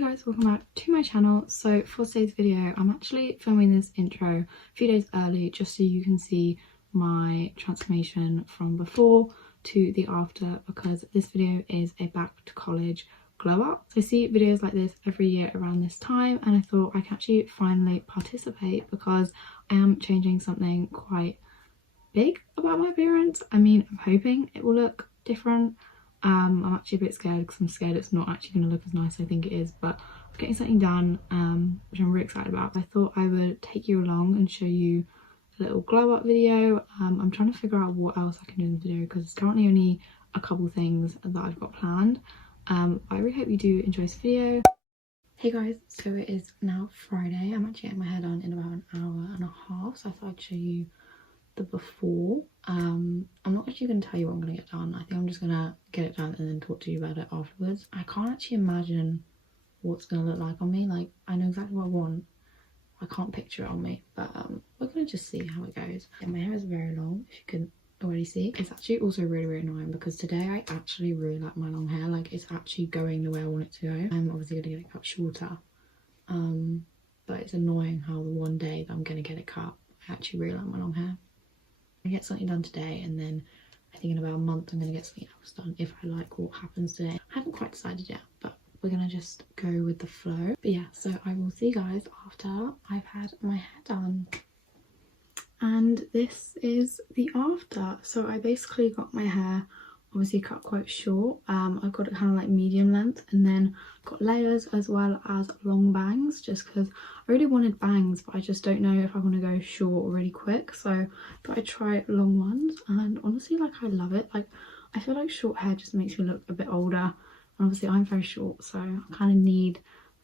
Hey guys, welcome back to my channel. So for today's video, I'm actually filming this intro a few days early just so you can see my transformation from before to the after, because this video is a back to college glow up. So I see videos like this every year around this time, and I thought I can actually finally participate because I am changing something quite big about my appearance. I mean, I'm hoping it will look different. I'm actually a bit scared because I'm scared it's not actually going to look as nice as I think it is, but I'm getting something done which I'm really excited about. I thought I would take you along and show you a little glow up video. I'm trying to figure out what else I can do in the video because it's currently only a couple things that I've got planned. I really hope you do enjoy this video. Hey guys, so it is now Friday. I'm actually getting my hair done in about an hour and a half, so I thought I'd show you the before. I'm not actually going to tell you what I'm going to get done. I think I'm just going to get it done and then talk to you about it afterwards. I can't actually imagine what's going to look like on me. Like, I know exactly what I want. I can't picture it on me, but we're going to just see how it goes. And my hair is very long, if you can already see. It's actually also really annoying because today I actually really like my long hair. Like, it's actually going the way I want it to go. I'm obviously going to get it cut shorter, but it's annoying how the one day that I'm going to get it cut, I actually really like my long hair. I get something done today, and then I think in about a month I'm going to get something else done if I like what happens today. I haven't quite decided yet, but we're going to just go with the flow. But yeah, so I will see you guys after I've had my hair done. And this is the after. So I basically got my hair obviously cut quite short. I've got it kind of like medium length, and then got layers as well as long bangs, just because I really wanted bangs, but I just don't know if I want to go short or really quick, so I thought I'd try long ones. And honestly, like, I love it. Like, I feel like short hair just makes me look a bit older, and obviously I'm very short, so I kind of need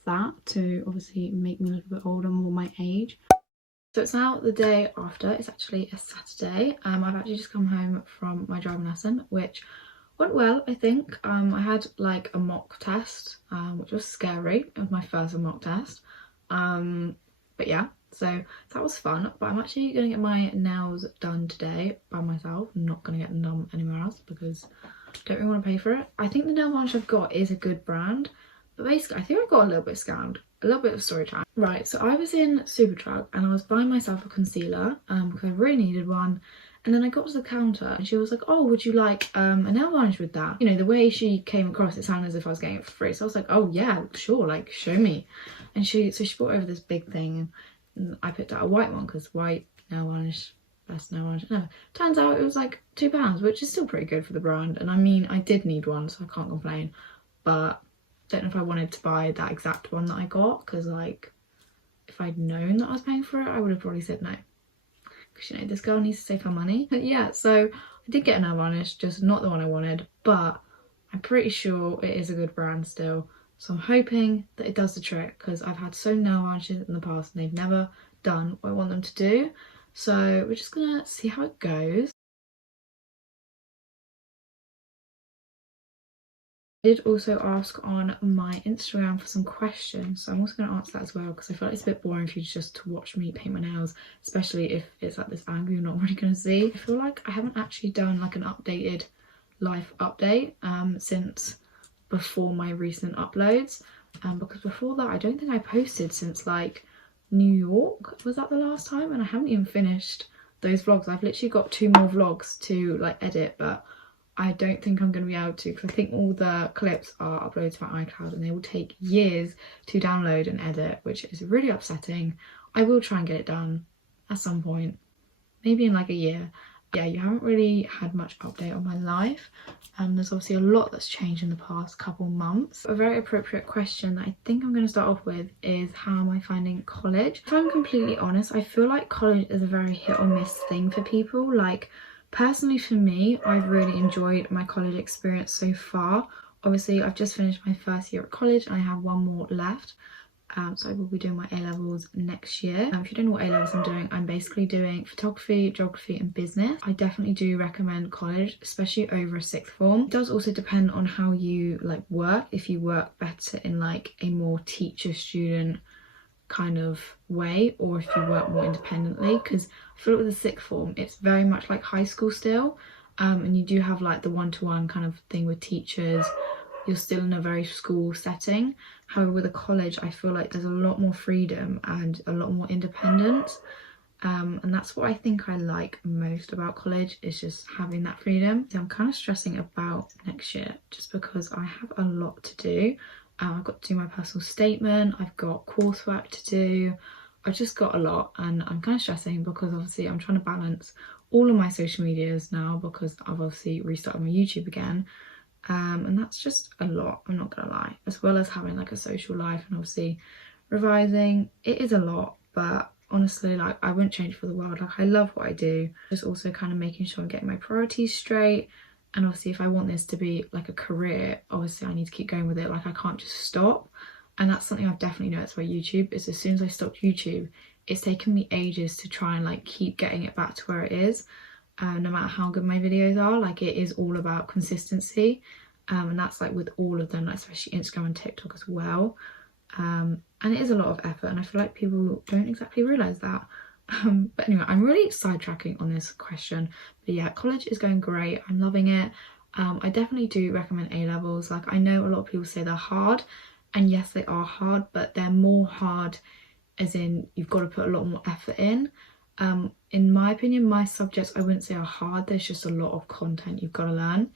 that to obviously make me look a bit older, more my age. So it's now the day after. It's actually a Saturday. I've actually just come home from my driving lesson, which went well, I think. I had like a mock test, which was scary. It was my first mock test. But yeah, so that was fun. But I'm actually going to get my nails done today by myself. I'm not going to get them done anywhere else because I don't really want to pay for it. I think the nail varnish I've got is a good brand, but basically I think I got a little bit scammed. A little bit of story time. Right, so I was in Superdrug and I was buying myself a concealer because I really needed one, and then I got to the counter and she was like, oh, would you like a nail varnish with that? You know, the way she came across, it sounded as if I was getting it for free, so I was like, oh yeah, sure, like, show me. And she brought over this big thing, and I picked out a white one because white nail varnish, best nail varnish. No, turns out it was like £2, which is still pretty good for the brand, and I mean, I did need one, so I can't complain, but don't know if I wanted to buy that exact one that I got, because like, if I'd known that I was paying for it, I would have probably said no, because you know, this girl needs to save her money. But yeah, so I did get a nail varnish, just not the one I wanted, but I'm pretty sure it is a good brand still, so I'm hoping that it does the trick, because I've had so nail varnishes in the past and they've never done what I want them to do. So we're just gonna see how it goes. I did also ask on my Instagram for some questions, so I'm also going to answer that as well, because I feel like it's a bit boring for you just to watch me paint my nails, especially if it's at this angle you're not really going to see. I feel like I haven't actually done like an updated life update since before my recent uploads, because before that I don't think I posted since like New York. Was that the last time? And I haven't even finished those vlogs. I've literally got 2 more vlogs to like edit, but I don't think I'm going to be able to, because I think all the clips are uploaded to my iCloud and they will take years to download and edit, which is really upsetting. I will try and get it done at some point, maybe in like a year. Yeah, you haven't really had much update on my life. There's obviously a lot that's changed in the past couple months. A very appropriate question that I think I'm going to start off with is, how am I finding college? If I'm completely honest, I feel like college is a very hit or miss thing for people. Like, personally for me, I've really enjoyed my college experience so far. Obviously, I've just finished my first year at college and I have one more left. So I will be doing my A-levels next year. If you don't know what A-levels I'm doing, I'm basically doing photography, geography and business. I definitely do recommend college, especially over a 6th form. It does also depend on how you like work. If you work better in like a more teacher-student kind of way, or if you work more independently, because I feel like with the 6th form it's very much like high school still, and you do have like the one-to-one kind of thing with teachers, you're still in a very school setting. However, with a college, I feel like there's a lot more freedom and a lot more independence. And that's what I think I like most about college, is just having that freedom. So I'm kind of stressing about next year just because I have a lot to do. I've got to do my personal statement, I've got coursework to do, I've just got a lot, and I'm kind of stressing because obviously I'm trying to balance all of my social medias now because I've obviously restarted my YouTube again. And that's just a lot, I'm not gonna lie, as well as having like a social life and obviously revising. It is a lot, but honestly, like, I wouldn't change for the world. Like, I love what I do, just also kind of making sure I'm getting my priorities straight. And obviously if I want this to be like a career, obviously I need to keep going with it. Like, I can't just stop. And that's something I've definitely noticed about YouTube, is as soon as I stopped YouTube, it's taken me ages to try and like keep getting it back to where it is. No matter how good my videos are, like, it is all about consistency. And that's like with all of them, like especially Instagram and TikTok as well. And it is a lot of effort, and I feel like people don't exactly realise that. But anyway, I'm really sidetracking on this question. But yeah, college is going great, I'm loving it. I definitely do recommend A-levels. Like, I know a lot of people say they're hard, and yes, they are hard, but they're more hard as in you've got to put a lot more effort in. In my opinion, my subjects I wouldn't say are hard, there's just a lot of content you've got to learn.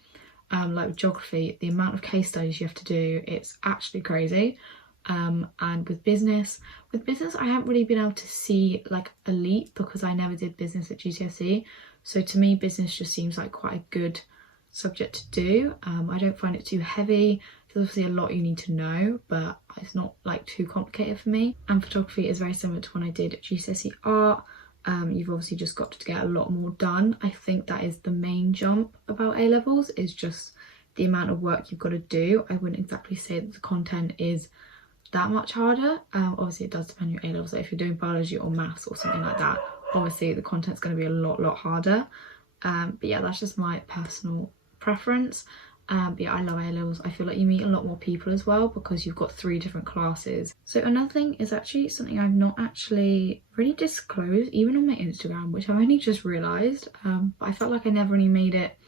Like with geography, the amount of case studies you have to do, it's actually crazy. And with business I haven't really been able to see like a leap because I never did business at GCSE. So to me, business just seems like quite a good subject to do. I don't find it too heavy. There's obviously a lot you need to know, but it's not like too complicated for me. And photography is very similar to when I did GCSE art. You've obviously just got to get a lot more done. I think that is the main jump about A-levels, is just the amount of work you've got to do. I wouldn't exactly say that the content is that much harder. Obviously it does depend on your A-levels. So if you're doing biology or maths or something like that, obviously the content's going to be a lot harder. But yeah, that's just my personal preference. But yeah, I love A-levels. I feel like you meet a lot more people as well because you've got 3 different classes. So another thing is actually something I've not actually really disclosed, even on my Instagram, which I've only just realised. But I felt like I never really made it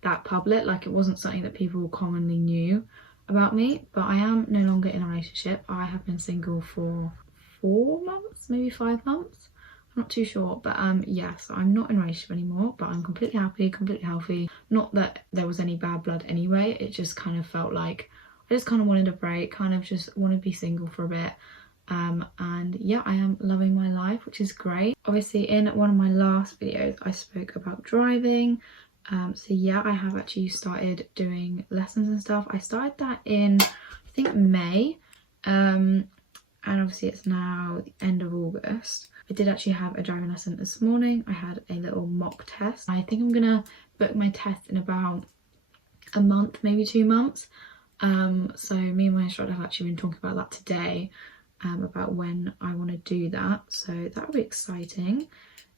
that public. Like, it wasn't something that people commonly knew about me. But I am no longer in a relationship. I have been single for 4 months, maybe 5 months. I'm not too sure, but yeah, so I'm not in a relationship anymore, but I'm completely happy, completely healthy. Not that there was any bad blood anyway, it just kind of felt like I just kind of wanted a break, kind of just wanted to be single for a bit. And yeah, I am loving my life, which is great. Obviously in one of my last videos I spoke about driving. So yeah, I have actually started doing lessons and stuff. I started that in, I think, May, and obviously it's now the end of August. I did actually have a driving lesson this morning. I had a little mock test. I think I'm gonna book my test in about a month, maybe 2 months. So me and my instructor have actually been talking about that today, about when I want to do that. So that will be exciting.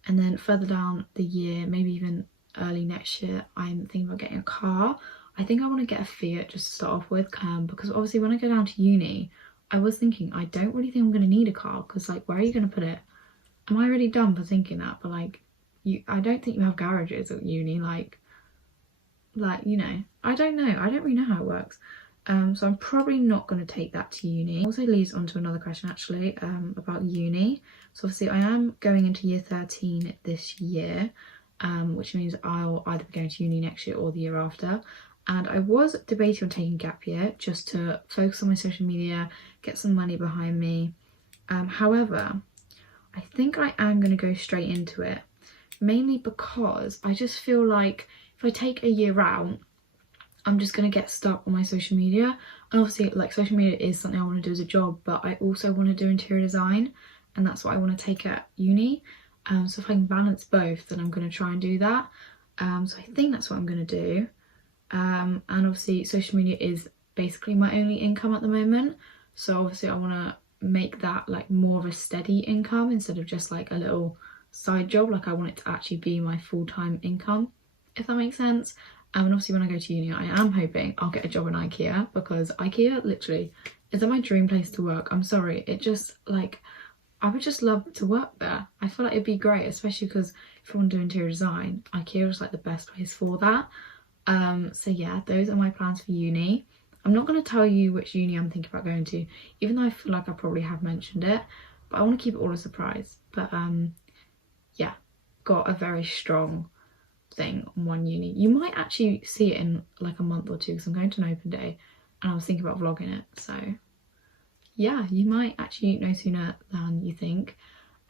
And then further down the year, maybe even early next year, I'm thinking about getting a car. I think I want to get a Fiat just to start off with, because obviously when I go down to uni, I was thinking I don't really think I'm going to need a car, because like, where are you going to put it? Am I really dumb for thinking that? But like, I don't think you have garages at uni, like you know, I don't know, I don't really know how it works. So I'm probably not going to take that to uni. Also leads on to another question actually, about uni. So obviously I am going into year 13 this year, which means I'll either be going to uni next year or the year after. And I was debating on taking gap year just to focus on my social media, get some money behind me. However, I think I am going to go straight into it, mainly because I just feel like if I take a year out, I'm just going to get stuck on my social media. And obviously, like, social media is something I want to do as a job, but I also want to do interior design, and that's what I want to take at uni. So if I can balance both, then I'm going to try and do that. So I think that's what I'm going to do. And obviously social media is basically my only income at the moment. So obviously I want to make that like more of a steady income instead of just like a little side job. Like, I want it to actually be my full-time income, if that makes sense. And obviously when I go to uni, I am hoping I'll get a job in IKEA, because IKEA literally is my dream place to work. I'm sorry, it just like, I would just love to work there. I feel like it'd be great, especially because if I want to do interior design, IKEA is like the best place for that. So yeah, those are my plans for uni. I'm not going to tell you which uni I'm thinking about going to, even though I feel like I probably have mentioned it, but I want to keep it all a surprise. But yeah, got a very strong thing on one uni. You might actually see it in like a month or two, because I'm going to an open day and I was thinking about vlogging it, so yeah, you might actually know sooner than you think.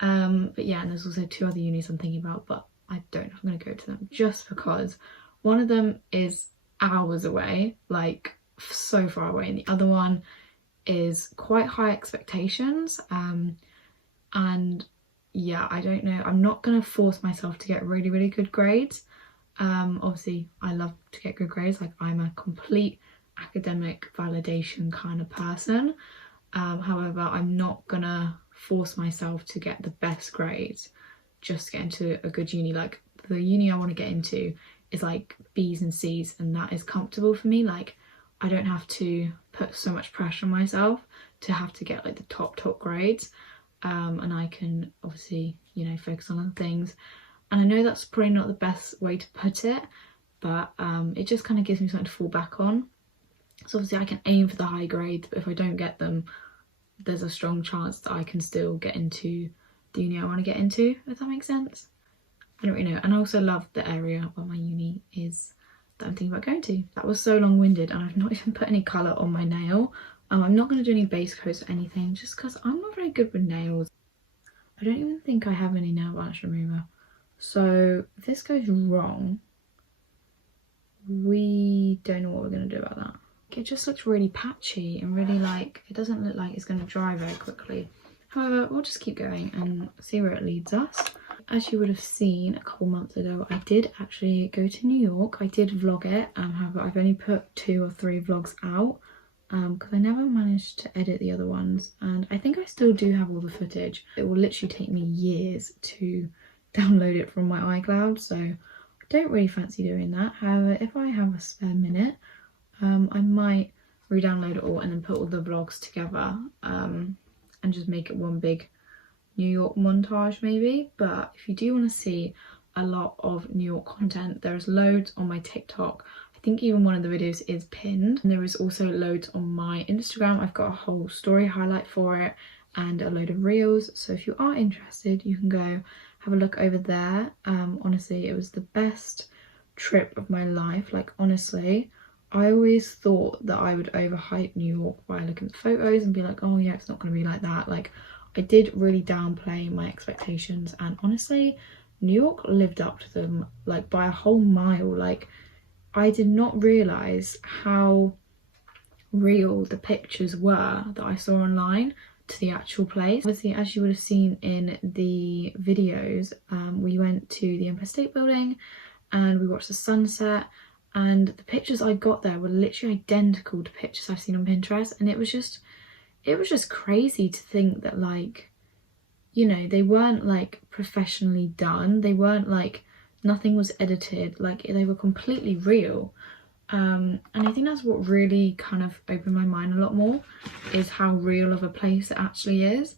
But yeah, and there's also 2 other unis I'm thinking about, but I don't know if I'm going to go to them, just because one of them is hours away, like so far away, and the other one is quite high expectations. And yeah, I don't know, I'm not going to force myself to get really good grades. Obviously I love to get good grades, like I'm a complete academic validation kind of person. However, I'm not gonna force myself to get the best grades just to get into a good uni. Like, the uni I want to get into is like B's and C's, and that is comfortable for me. Like, I don't have to put so much pressure on myself to have to get like the top grades. And I can obviously, you know, focus on other things. And I know that's probably not the best way to put it, but it just kind of gives me something to fall back on. So obviously I can aim for the high grades, but if I don't get them, there's a strong chance that I can still get into the uni I want to get into, if that makes sense. I don't really know. And I also love the area where my uni is that I'm thinking about going to. That was so long-winded, and I've not even put any colour on my nail. I'm not going to do any base coats or anything, just because I'm not very good with nails. I don't even think I have any nail varnish remover. So if this goes wrong, we don't know what we're going to do about that. It just looks really patchy and really, like, it doesn't look like it's going to dry very quickly. However, we'll just keep going and see where it leads us. As you would have seen a couple months ago, I did actually go to New York. I did vlog it, however I've only put 2 or 3 vlogs out because I never managed to edit the other ones, and I think I still do have all the footage. It will literally take me years to download it from my iCloud, so I don't really fancy doing that. However, if I have a spare minute, I might re-download it all and then put all the vlogs together and just make it one big New York montage maybe. But if you do want to see a lot of New York content, there's loads on my TikTok. I think even one of the videos is pinned, and there is also loads on my Instagram. I've got a whole story highlight for it and a load of reels, so if you are interested you can go have a look over there. Honestly, it was the best trip of my life. Like, honestly, I always thought that I would overhype New York by looking at the photos and be like, oh yeah, it's not going to be like that. Like, I did really downplay my expectations, and honestly, New York lived up to them, like, by a whole mile. Like, I did not realise how real the pictures were that I saw online to the actual place. Obviously, as you would have seen in the videos, we went to the Empire State Building and we watched the sunset, and the pictures I got there were literally identical to pictures I've seen on Pinterest, and it was just crazy to think that, like, you know, they weren't like professionally done, they weren't like, nothing was edited, like they were completely real. And I think that's what really kind of opened my mind a lot more, is how real of a place it actually is.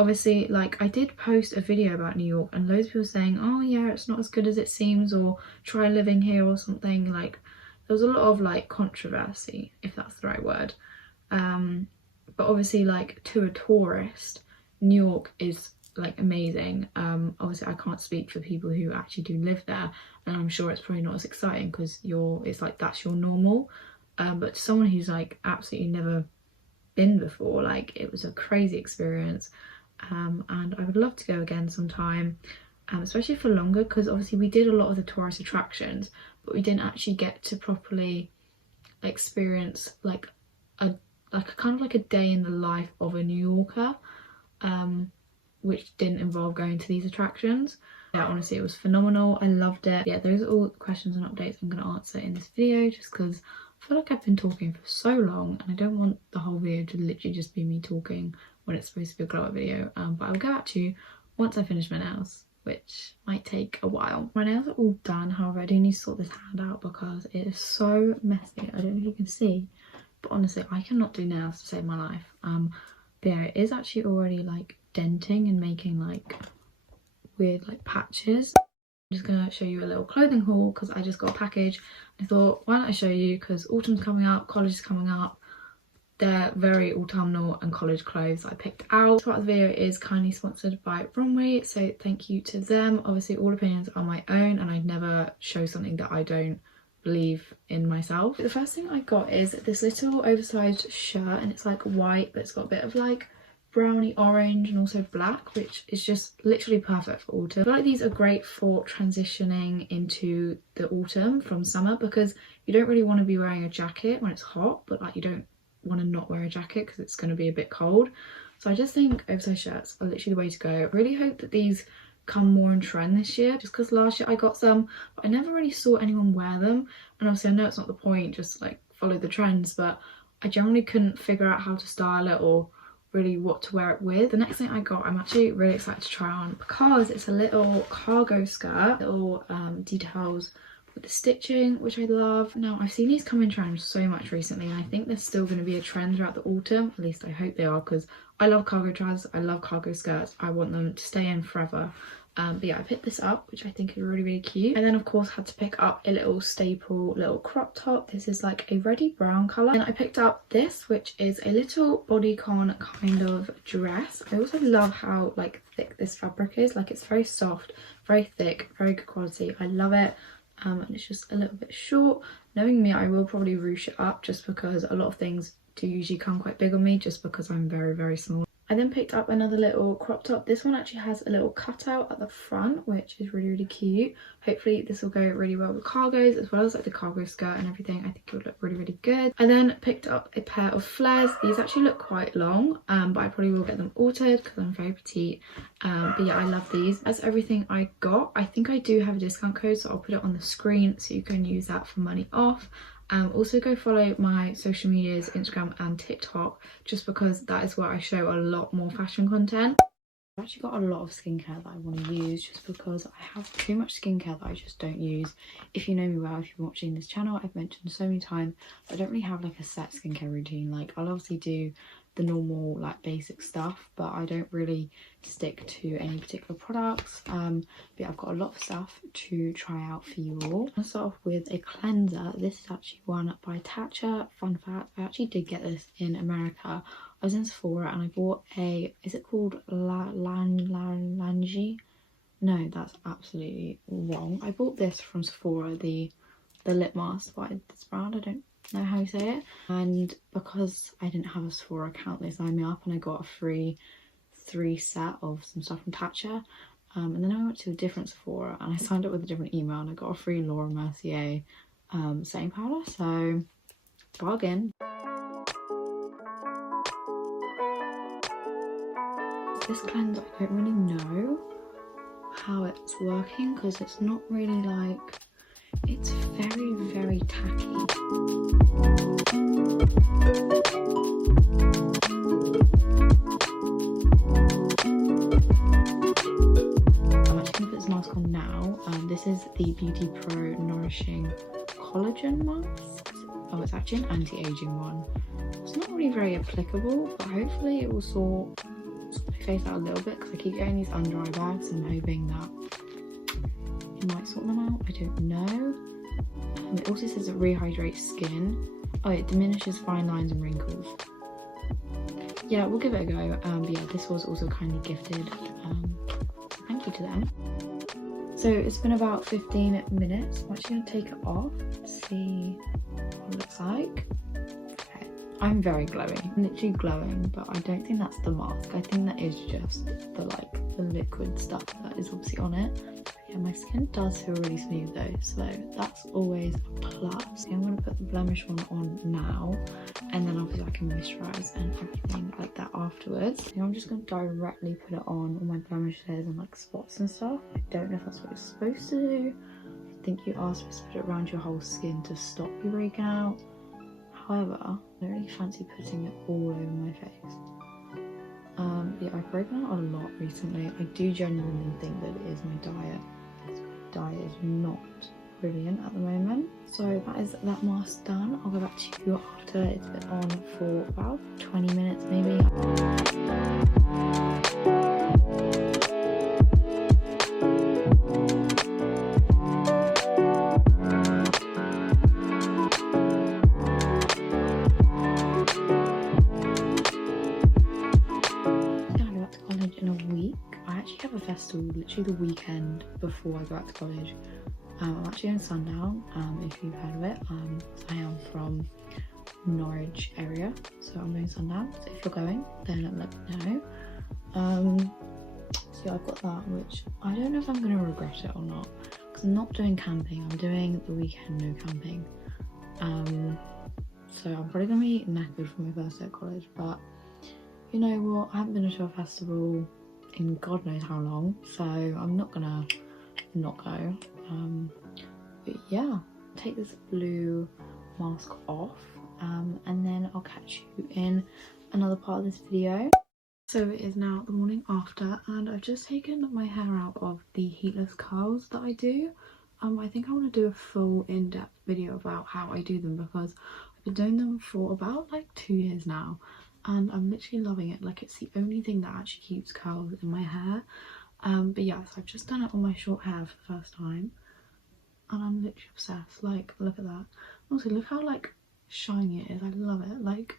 Obviously, like, I did post a video about New York and loads of people saying, oh yeah, it's not as good as it seems, or try living here or something. Like, there was a lot of like controversy, if that's the right word. But obviously, like, to a tourist, New York is like amazing. Obviously I can't speak for people who actually do live there, and I'm sure it's probably not as exciting because it's like that's your normal. But to someone who's like absolutely never been before, like, it was a crazy experience. And I would love to go again sometime, especially for longer, because obviously we did a lot of the tourist attractions, but we didn't actually get to properly experience like a kind of like a day in the life of a New Yorker, which didn't involve going to these attractions. Yeah, honestly, it was phenomenal. I loved it. Yeah, those are all the questions and updates I'm going to answer in this video, just because I feel like I've been talking for so long and I don't want the whole video to literally just be me talking when it's supposed to be a glow up video. But I'll go back to you once I finish my nails, which might take a while. My nails are all done, however I do need to sort this hand out because it is so messy. I don't know if you can see, but honestly I cannot do nails to save my life. But yeah, it is actually already like denting and making like weird like patches. I'm just gonna show you a little clothing haul because I just got a package. I thought, why don't I show you, because autumn's coming up, college is coming up. They're very autumnal and college clothes I picked out. This part of the video is kindly sponsored by Bromley, so thank you to them. Obviously all opinions are my own and I'd never show something that I don't believe in myself. The first thing I got is this little oversized shirt, and it's like white but it's got a bit of like browny orange and also black, which is just literally perfect for autumn. I feel like these are great for transitioning into the autumn from summer, because you don't really want to be wearing a jacket when it's hot, but like you don't want to not wear a jacket because it's going to be a bit cold. So I just think oversized shirts are literally the way to go. I really hope that these come more in trend this year, just because last year I got some but I never really saw anyone wear them, and obviously I know it's not the point, just like follow the trends, but I generally couldn't figure out how to style it or really what to wear it with. The next thing I got, I'm actually really excited to try on, because it's a little cargo skirt, little details with the stitching, which I love. Now I've seen these come in trend so much recently, and I think there's still going to be a trend throughout the autumn, at least I hope they are, because I love cargo trousers, I love cargo skirts, I want them to stay in forever. But yeah, I picked this up, which I think is really cute. And then of course had to pick up a little staple little crop top. This is like a reddy brown colour. And I picked up this, which is a little bodycon kind of dress. I also love how like thick this fabric is. Like it's very soft, very thick, very good quality. I love it. And it's just a little bit short. Knowing me, I will probably ruche it up, just because a lot of things do usually come quite big on me, just because I'm very small. I then picked up another little crop top. This one actually has a little cutout at the front, which is really cute. Hopefully this will go really well with cargos, as well as like the cargo skirt and everything. I think it would look really good. I then picked up a pair of flares. These actually look quite long, but I probably will get them altered because I'm very petite. But yeah, I love these. That's everything I got. I think I do have a discount code, so I'll put it on the screen so you can use that for money off. Also go follow my social medias, Instagram and TikTok, just because that is where I show a lot more fashion content. I've actually got a lot of skincare that I want to use, just because I have too much skincare that I just don't use. If you know me well, if you're watching this channel, I've mentioned so many times I don't really have like a set skincare routine. Like I'll obviously do the normal like basic stuff, but I don't really stick to any particular products. But yeah, I've got a lot of stuff to try out for you all. I'm gonna start off with a cleanser. This is actually one by Tatcha. Fun fact, I actually did get this in America. I was in Sephora and I bought a, is it called Langi? No, that's absolutely wrong. I bought this from Sephora, the lip mask by this brand. I don't know how you say it, and because I didn't have a Sephora account, they signed me up and I got a free 3 set of some stuff from Tatcha. And then I went to a different Sephora and I signed up with a different email and I got a free Laura Mercier setting powder, so bargain. This cleanser, I don't really know how it's working because it's not really like, it's very tacky. I'm actually gonna put this mask on now. This is the Beauty Pro Nourishing Collagen Mask. Oh, it's actually an anti-aging one. It's not really very applicable, but hopefully it will sort my face out a little bit, because I keep getting these under eye bags and I'm hoping that it might sort them out. I don't know. It also says it rehydrates skin. Oh, it diminishes fine lines and wrinkles. Yeah, we'll give it a go. But yeah, this was also kindly gifted. Thank you to them. So it's been about 15 minutes. I'm actually going to take it off, see what it looks like. Okay. I'm very glowing. I'm literally glowing, but I don't think that's the mask. I think that is just the liquid stuff that is obviously on it. Yeah, my skin does feel really smooth though, so that's always a plus. I'm going to put the blemish one on now, and then obviously I can moisturise and everything like that afterwards. I'm just going to directly put it on my blemishes and like spots and stuff. I don't know if that's what you're supposed to do. I think you are supposed to put it around your whole skin to stop you breaking out. However, I don't really fancy putting it all over my face. Yeah, I've broken out a lot recently. I do genuinely think that it is my diet. Diet is not brilliant at the moment. So that is that mask done. I'll go back to you after it's been on for about 20 minutes maybe. festival literally the weekend before I go back to college. I'm actually in Sundown, if you've heard of it. I am from Norwich area, so I'm doing Sundown. So if you're going, then let me know. So yeah, I've got that, which I don't know if I'm gonna regret it or not, because I'm not doing camping. I'm doing the weekend no camping. So I'm probably gonna be knackered for my first day at college, but you know what? I haven't been to a festival in God knows how long, so I'm not gonna not go. But yeah, take this blue mask off, and then I'll catch you in another part of this video. So it is now the morning after, and I've just taken my hair out of the heatless curls that I do. I think I want to do a full in-depth video about how I do them, because I've been doing them for about like 2 years now, and I'm literally loving it. Like, it's the only thing that actually keeps curls in my hair. But yeah, so I've just done it on my short hair for the first time, and I'm literally obsessed. Like, look at that. Also, look how like shiny it is. I love it. Like,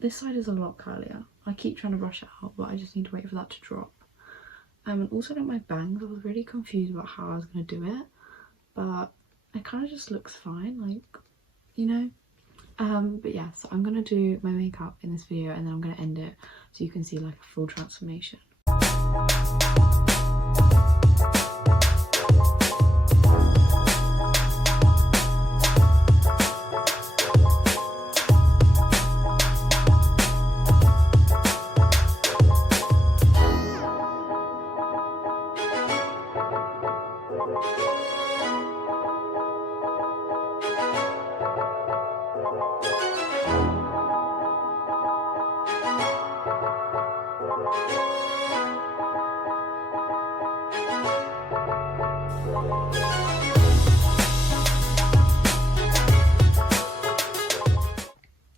this side is a lot curlier. I keep trying to brush it out, but I just need to wait for that to drop. And also like my bangs, I was really confused about how I was going to do it, but it kind of just looks fine, like, you know. But yeah, so I'm going to do my makeup in this video, and then I'm going to end it so you can see like a full transformation.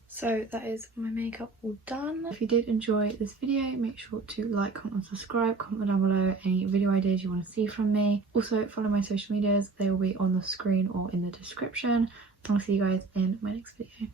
So that is my makeup all done. If you did enjoy this video, make sure to like, comment and subscribe. Comment down below any video ideas you want to see from me. Also follow my social medias, they will be on the screen or in the description. I'll see you guys in my next video.